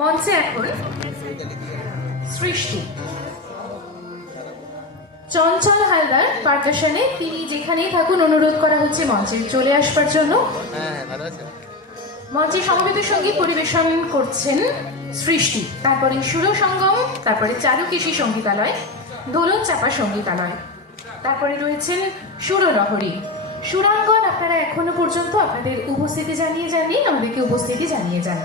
মঞ্চে এখন সৃষ্টি চঞ্চল হালদার পারকাশনে, তিনি যেখানেই থাকুন অনুরোধ করা হচ্ছে মঞ্চে চলে আসবার জন্য। মঞ্চে সমবেত সঙ্গীত পরিবেশন করছেন সৃষ্টি, তারপরে সুর সঙ্গম, তারপরে চারুকেশী সঙ্গীতালয়, দোলন চাপা সঙ্গীতালয়, তারপরে রয়েছেন সুরলহরী। সুরাঙ্গন আপনারা এখনো পর্যন্ত আপনাদের উপস্থিতি জানিয়ে যাননি, আমাদেরকে উপস্থিতি জানিয়ে যান।